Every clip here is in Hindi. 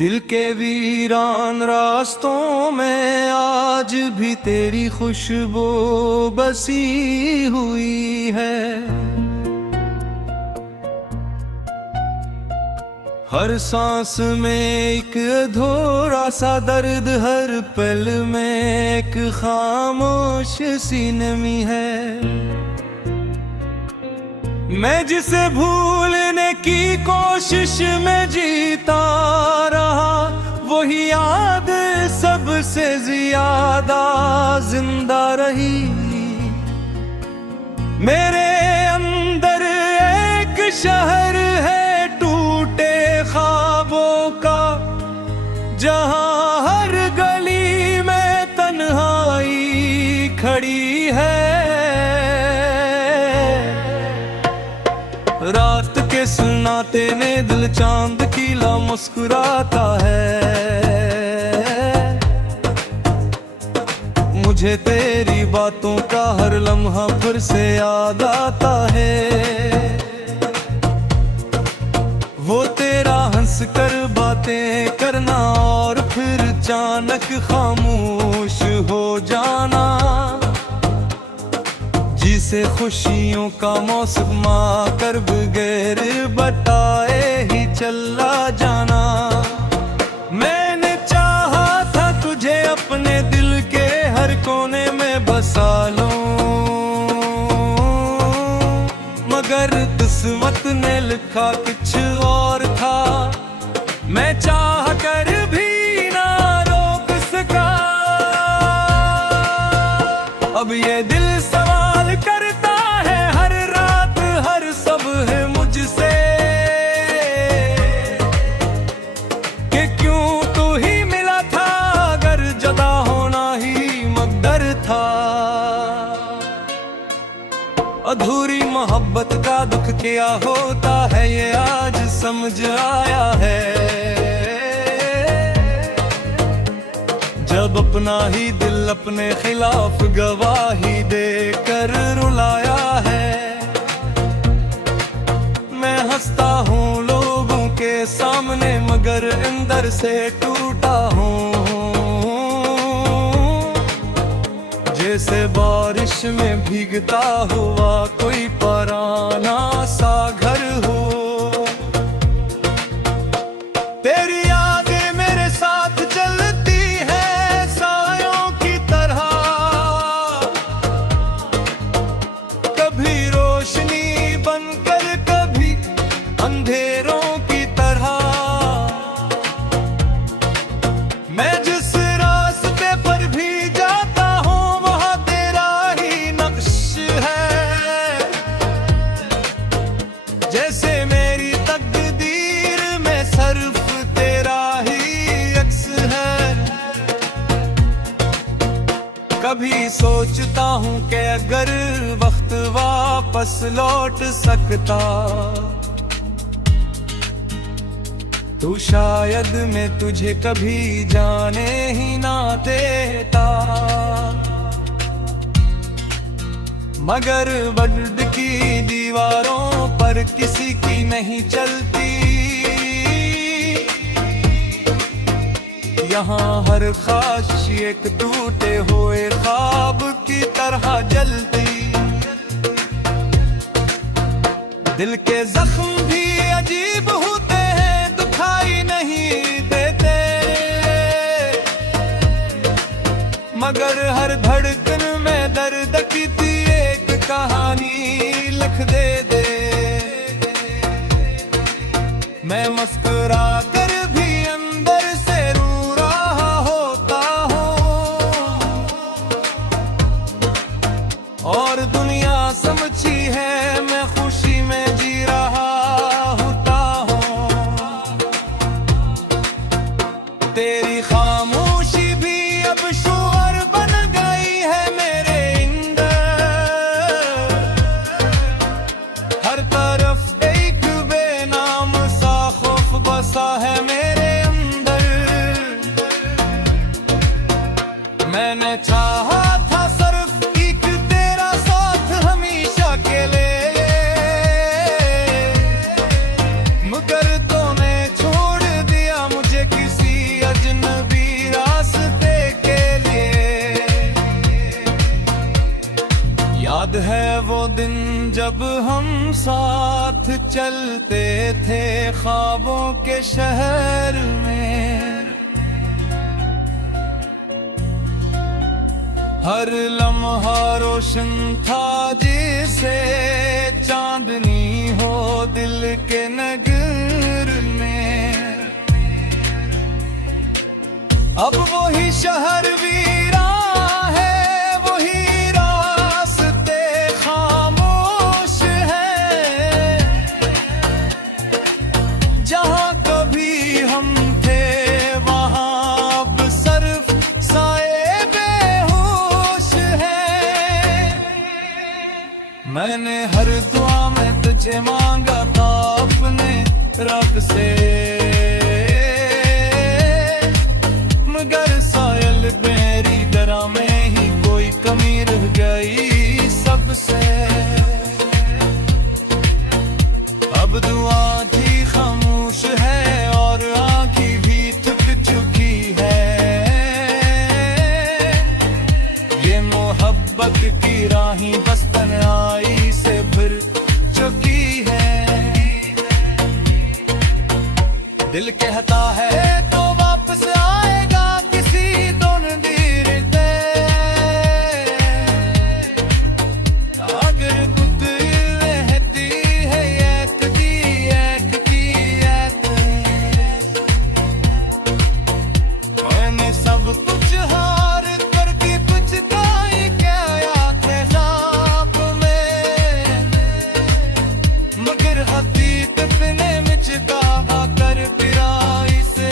दिल के वीरान रास्तों में आज भी तेरी खुशबू बसी हुई है। हर सांस में एक अधूरा सा दर्द, हर पल में एक खामोश सी नमी है। मैं जिसे भूलने की कोशिश में जीता रहा, वही याद सबसे ज्यादा जिंदा रही। मेरे अंदर एक शहर है टूटे ख्वाबों का, जहां हर गली में तन्हाई खड़ी है। रात के सुनाते ने दिल चांद खिला मुस्कुराता है। मुझे तेरी बातों का हर लम्हा फिर से याद आता है। वो तेरा हंस कर बातें करना और फिर अचानक खामोश हो जाना, जिसे खुशियों का मौसम आकर बगैर बताए ही चला जाना। मैंने चाहा था तुझे अपने दिल के हर कोने में बसा लूं, मगर किस्मत ने लिखा कुछ और था। मैं चाह कर भी ना रोक सका। अब ये दिल सवाल करता है हर रात, हर सब है मुझसे, कि क्यों तू ही मिला था अगर जुदा होना ही मकदर था। अधूरी मोहब्बत का दुख क्या होता है ये आज समझ आया है। जब अपना ही दिल अपने खिलाफ गवाही देकर रुलाया है। मैं हंसता हूँ लोगों के सामने, मगर अंदर से टूटा हूँ। जैसे बारिश में भीगता हुआ कोई पुराना सा घर हो। तेरी यादें मेरे साथ चलती है सायों की तरह, कभी रोशनी बनकर कभी अंधेरों की तरह। मैं जिस रास्ते पर भी जाता हूँ वहाँ तेरा ही नक्श है। जैसे मेरी तकदीर में सिर्फ तेरा ही अक्स है। कभी सोचता हूँ कि अगर वक्त वापस लौट सकता, तो शायद मैं तुझे कभी जाने ही ना देता। मगर वर्ल्ड की दीवारों पर किसी की नहीं चलती। यहाँ हर ख्वाहिश एक टूटे हुए ख्वाब की तरह जलती। दिल के जख्म भी अजीब होते हैं, दुखाई नहीं देते, मगर हर धड़कन में दर्द की एक कहानी लिख दे। मैं मुस्कुरा कर भी अंदर से रो रहा होता हूँ, और दुनिया समझी है मैं खुशी में जी रहा होता हूँ। तेरी खामोशी भी अब शोर बन गई है मेरे अंदर। हर तरफ एक बेनाम सा खौफ बसा है जब हम साथ चलते थे ख्वाबों के शहर में, हर लम्हा रोशन था जैसे चांदनी हो दिल के नगर में। अब वही शहर वीरा है, वही रास्ते खामोश है। जहाँ कभी हम थे वहाँ अब सिर्फ साए बेहोश है। मैंने हर दुआ में तुझे मांगा था अपने रब से, मगर सायल मेरी दरा में ही कोई कमी रह गई सबसे। अब दुआ भी खामोश है और आँखें भी थक चुकी है। ये मोहब्बत की राही बस तन्हाई से भर चुकी है। दिल कहता है तो वापस आएगा किसी दोन दीर ते, अगर खुद रहती है एक की मैंने सब कुछ हार कर दी पुचकाई क्या याद है ख्वाब में, मगर हकीकत ने मुझका कर पिराई से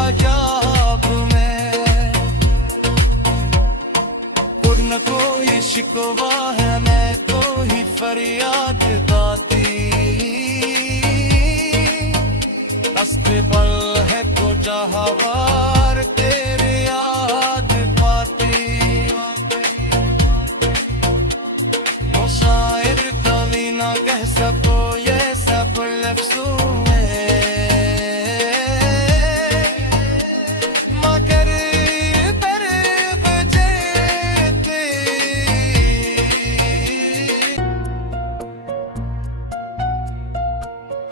अजाब में। न कोई शिकवा है मैं तो ही फरियाद गाती, अस्तबल है तो जहावार तेरे याद पाती। वो शायर कभी ना कह सको ये सब लफ्ज़ों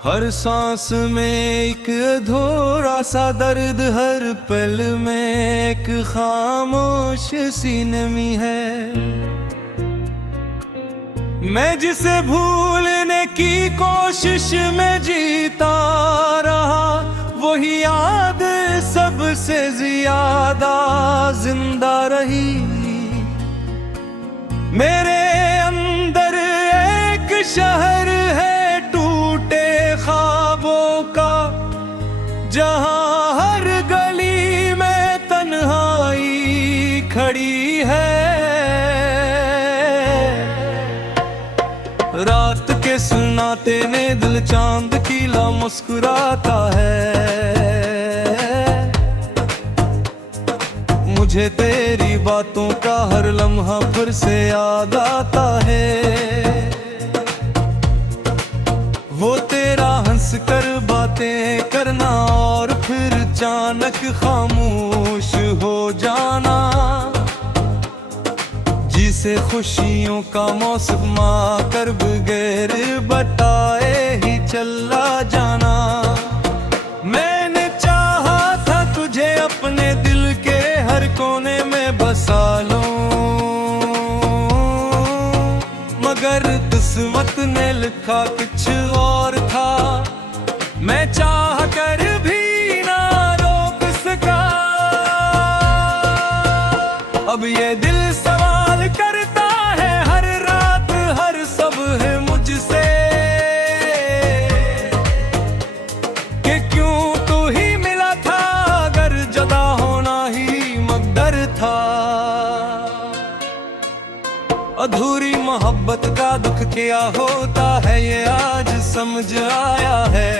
हर सांस में एक अधूरा सा दर्द, हर पल में एक खामोश सी नमी है। मैं जिसे भूलने की कोशिश में जीता रहा, वही याद सबसे ज्यादा जिंदा रही। मेरे अंदर एक शहर है ख्वाबों का, जहां हर गली में तन्हाई खड़ी है। रात के सुनाते ने दिल चांद खिला मुस्कुराता है। मुझे तेरी बातों का हर लम्हा फिर से याद आता है। वो तेरा हंस कर बातें करना और फिर अचानक खामोश हो जाना, जिसे खुशियों का मौसम आकर बगैर बताए ही चला जाना। मैंने चाहा था तुझे अपने दिल के हर कोने में बसा लूं, मगर किस्मत ने लिखा कुछ और था। मैं चाह कर भी ना रोक सका। अब ये दिल सवाल करता है हर रात हर सुबह मुझसे, कि क्यों तू ही मिला था अगर जुदा होना ही मकदर था। अधूरी मोहब्बत का दुख क्या होता है ये आज समझ आया है।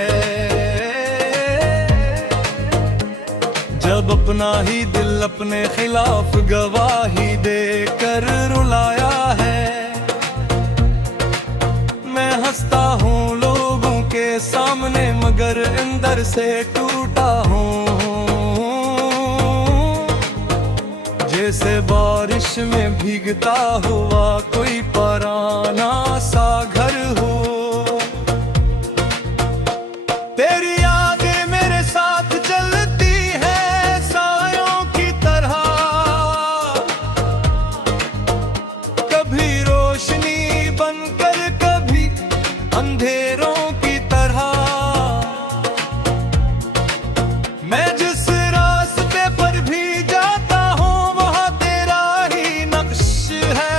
जब अपना ही दिल अपने खिलाफ गवाही देकर रुलाया है। मैं हंसता हूँ लोगों के सामने मगर अंदर से टूटा हूँ। जैसे बारिश में भीगता हुआ कोई पुराना सा घर तेरी यादें मेरे साथ चलती है सायों की तरह, कभी रोशनी बनकर कभी अंधेरों की तरह। मैं जिस रास्ते पर भी जाता हूँ वहाँ तेरा ही नक्श है,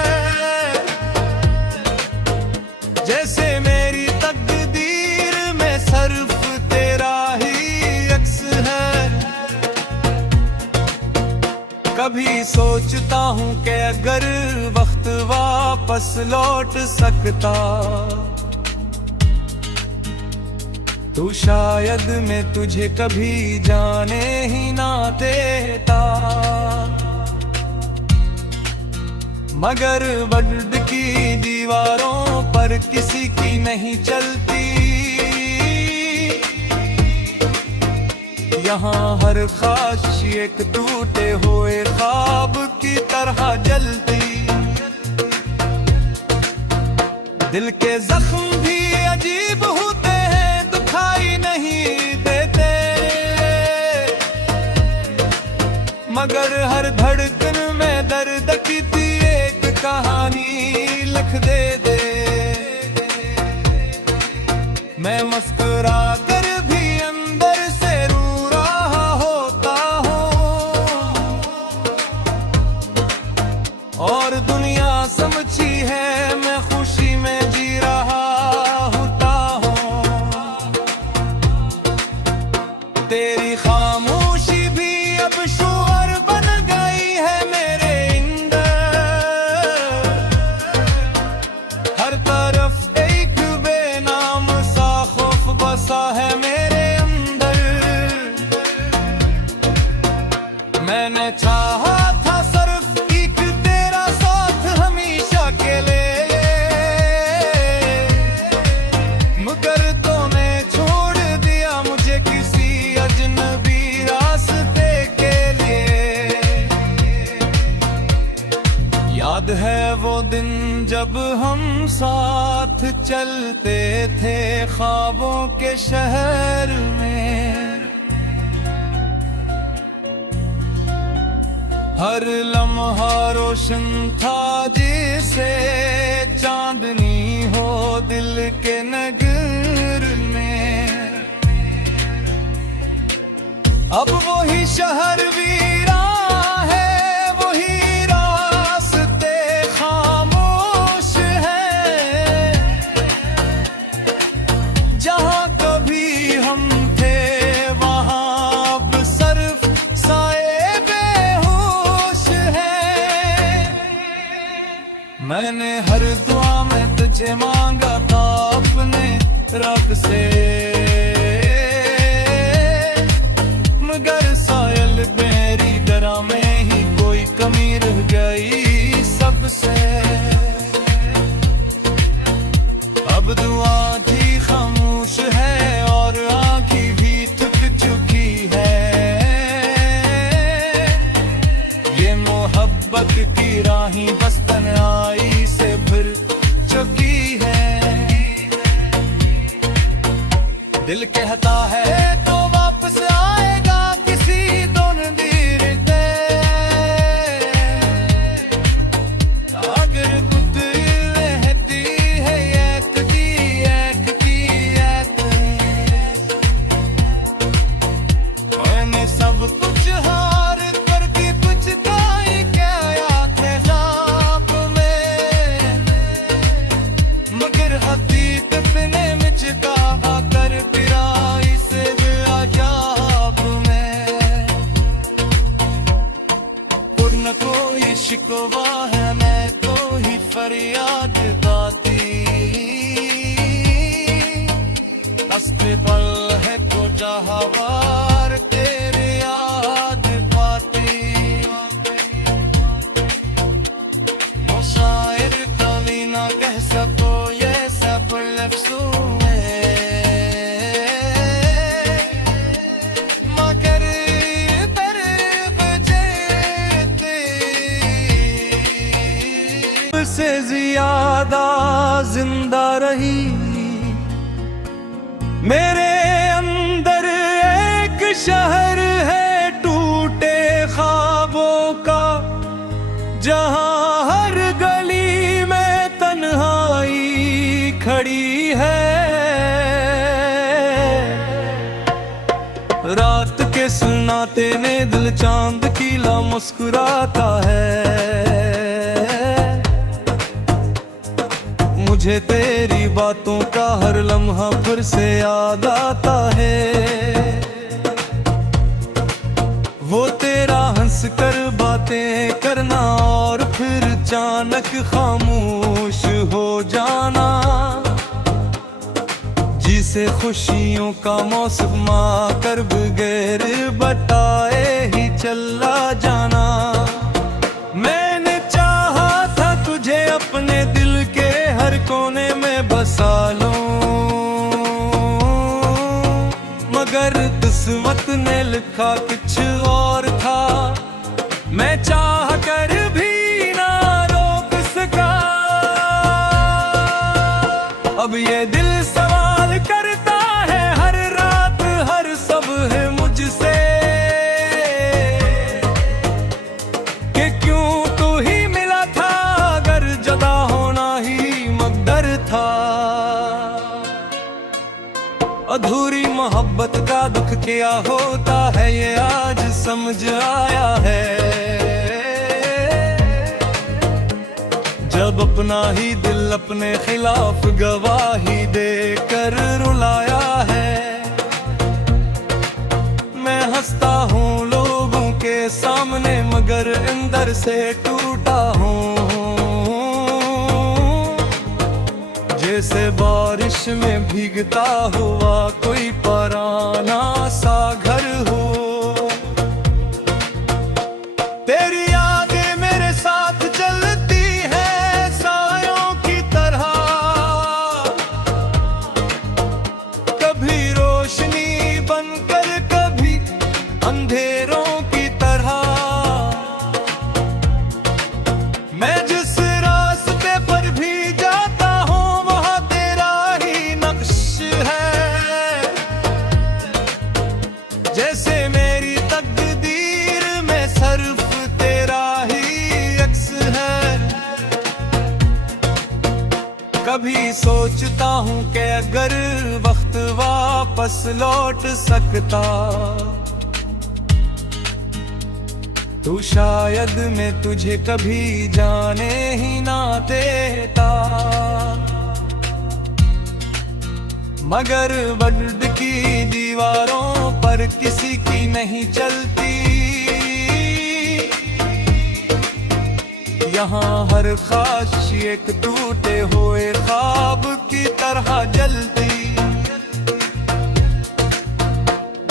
जैसे मेरी तकदीर में सिर्फ तेरा ही अक्स है। कभी सोचता हूँ कि अगर वक्त वापस लौट सकता तू शायद मैं तुझे कभी जाने ही ना देता, मगर वर्ल्ड की दीवारों पर किसी की नहीं चलती। यहाँ हर ख्वाहिश एक टूटे हुए ख्वाब की तरह जलती। दिल के जख्म भी अजीब होते हैं, दुखाई नहीं देते, मगर हर धड़कन में दर्द की थी एक कहानी लिख दे। मैं मुस्कुरा कर भी अंदर से रो रहा होता हूँ, और दुनिया समझी है मैं खुशी में जी रहा होता हूँ। तेरी खामोशी भी अब शोर बन गई है मेरे अंदर, हर तरफ एक बेनाम सा खौफ बसा है मेरे अंदर। मैंने चाहा था सिर्फ एक तेरा साथ हमेशा के लिए, मगर तूने छोड़ दिया मुझे किसी अजनबी रास्ते के लिए। याद है वो दिन जब हम साथ चलते थे ख्वाबों के शहर में, हर लम्हा रोशन था जैसे चांदनी हो दिल के नगर में। अब वही शहर वीरा है, वही रास्ते खामोश है, जहाँ कभी हम थे वहाँ अब सिर्फ साए बेहोश है। मैंने हर दुआ में तुझे मांगा था अपने रब से, मगर सायल मेरी दरा में ही कोई कमी रह गई सबसे। अब दुआ भी खामोश है और आँखें भी थक चुकी है, ये मोहब्बत की राहें बस तन्हाई से भर चुकी है। दिल कहता है तो वापस आएगा किसी दोन दीर ते, अगर खुद रहती है एक की मैंने सब कुछ हार कर भी कुछ काई क्या याद है ख्वाब में, मगर हकीकत ने मुझका कर फिरा इस अजाब में। पूर्ण कोई शिकवा है मैं तो ही फरियाद गाती, तस्वीर है तो जहावार तेरे याद पाती। वो शायर कभी ना कह सको ये सब लफ्ज़ों में, मगर तरफ जेते से ज्यादा जिंदा रही मेरे शहर है टूटे ख्वाबों का, जहां हर गली में तन्हाई खड़ी है। रात के सन्नाटे में दिल चांद कीला मुस्कुराता है। मुझे तेरी बातों का हर लम्हा फिर से याद आता है। वो तेरा हंस कर बातें करना और फिर अचानक खामोश हो जाना, जिसे खुशियों का मौसम आकर बगैर बताए ही चला जाना। मैंने चाहा था तुझे अपने दिल के हर कोने में बसा लूं, मगर किस्मत ने लिखा कुछ और था। मैं चाह कर भी ना रोक सका। अब ये दिल सवाल करता है हर रात हर सुबह मुझसे, कि क्यों तू ही मिला था अगर जुदा होना ही मकदर था। अधूरी मोहब्बत का दुख क्या होता है ये आज समझ आया है, जब अपना ही दिल अपने खिलाफ गवाही देकर रुलाया है। मैं हंसता हूँ लोगों के सामने मगर अंदर से टूटा हूँ, जैसे बारिश में भीगता हुआ कोई पुराना सा घर हो। तेरी यादें मेरे साथ चलती है सायों की तरह, कभी रोशनी बनकर कभी अंधेरों की तरह। मैं जिस रास्ते पर भी जाता हूँ वहाँ तेरा ही नक्श है, जैसे मेरी तकदीर में सिर्फ तेरा ही अक्स है। कभी सोचता हूँ कि अगर वक्त वापस लौट सकता तो शायद मैं तुझे कभी जाने ही ना देता, मगर वर्ल्ड की दीवारों पर किसी की नहीं चलती। यहाँ हर ख्वाहिश एक टूटे हुए ख्वाब की तरह जलती।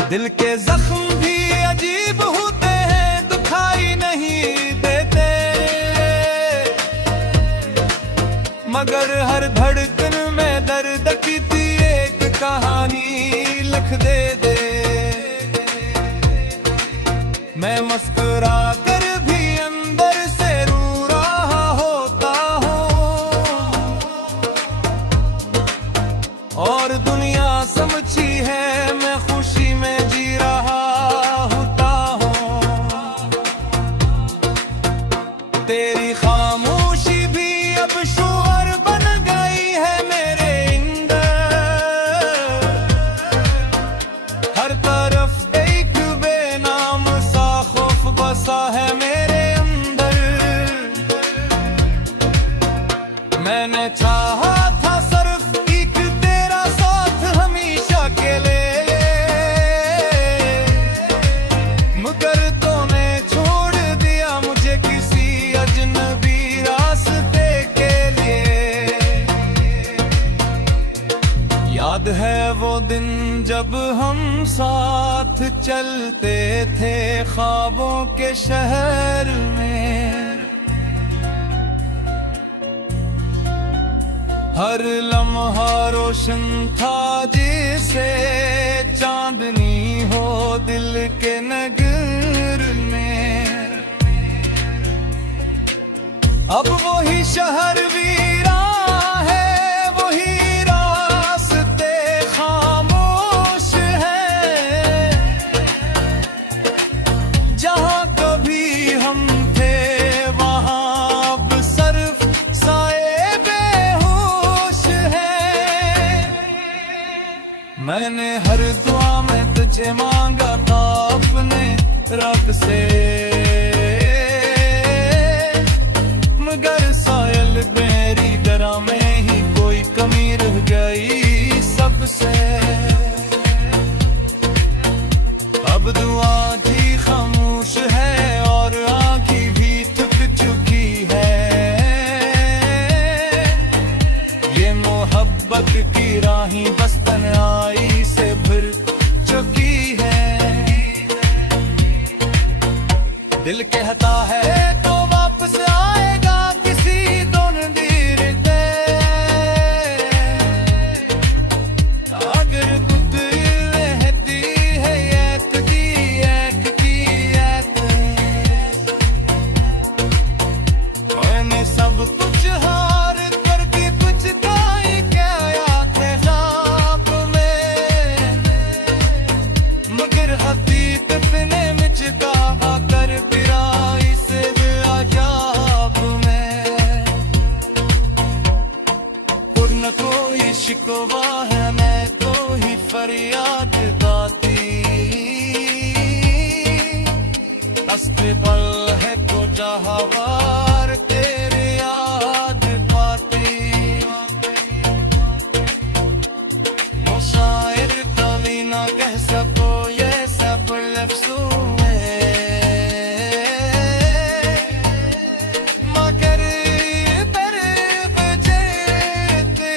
दिल के जख्म भी अजीब होते हैं दुखाई नहीं देते, मगर हर धड़कन में दर्द की एक कहानी लिख दे। मैं मुस्कुरा कर भी अंदर से रो रहा होता हूँ, और दुनिया समझी है मैं खुशी में जी रहा होता हूँ। तेरी खामोशी भी अब शोर बन गई है मेरे अंदर, हर तरफ एक बेनाम सा खौफ बसा है मेरे अंदर। मैंने चाहा था सिर्फ एक तेरा साथ हमेशा के लिए, मगर तूने छोड़ दिया मुझे किसी अजनबी रास्ते के लिए। याद है वो दिन जब हम साथ चलते थे ख्वाबों के शहर में, हर लम्हा रोशन था जैसे चांदनी हो दिल के नगर में। अब वही शहर वीरा है, वही रास्ते खामोश है, मैंने हर दुआ में तुझे मांगा था अपने रात से, मगर सायल मेरी दरा में ही कोई कमी रह गई सबसे। अब दुआ भी खामोश है और आँखें भी थक चुकी है, ये मोहब्बत की राहें बस तन्हाई से भर चुकी है। दिल कहता है तो वापस आएगा किसी दोन दीर ते, अगर खुद रहती है एक की मैंने सब कुछ हार करके तुझको ही क्या थे ख्वाब में, मगर हकीकत ने मुझको आकर फिरा इस अजाब में। और न कोई शिकवा है मैं तो ही फरियाद गाती, अस्तबल है तो जहावार तेरे याद पाती। वो शायर कभी ना कह सको ये सब लफ्ज़ों में, मगर दर्द जेते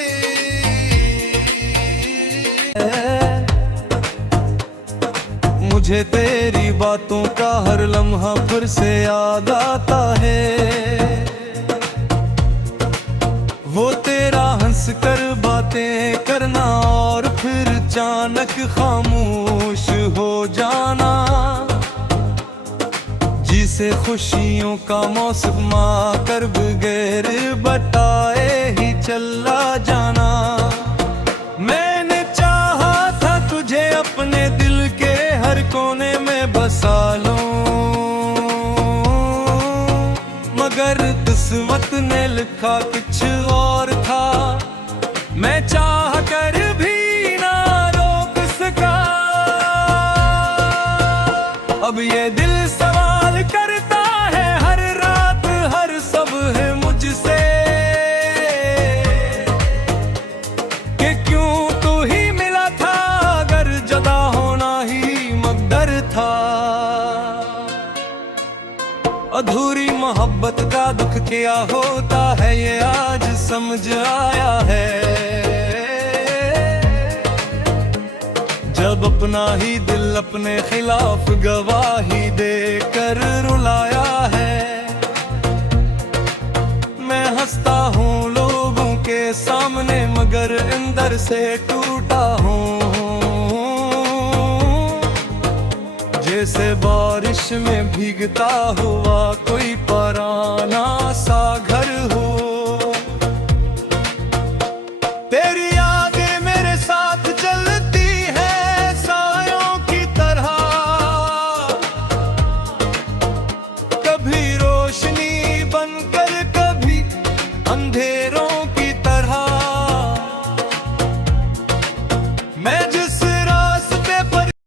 मुझे तेरी बातों का हर लम्हा फिर से याद आता है। वो तेरा हंस कर बातें करना और फिर अचानक खामोश हो जाना, जिसे खुशियों का मौसम आकर बगैर बताए ही चला जाना। मैंने चाहा था तुझे अपने दिल के हर कोने में बसा लूं, मगर किस्मत ने लिखा कुछ और था, मैं चाह कर भी ना रोक सका। अब ये दिल सवाल करता है हर रात हर सुबह मुझसे, कि क्यों तू ही मिला था अगर जुदा होना ही मकदर था। अधूरी मोहब्बत का दुख क्या होता है ये आज समझ आया है, जब अपना ही दिल अपने खिलाफ गवाही देकर रुलाया है। मैं हंसता हूँ लोगों के सामने मगर अंदर से टूटा हूँ, जैसे बारिश में भीगता हुआ कोई पुराना सा घर हो। तेरी यादें मेरे साथ चलती है सायों की तरह, कभी रोशनी बनकर कभी अंधेरों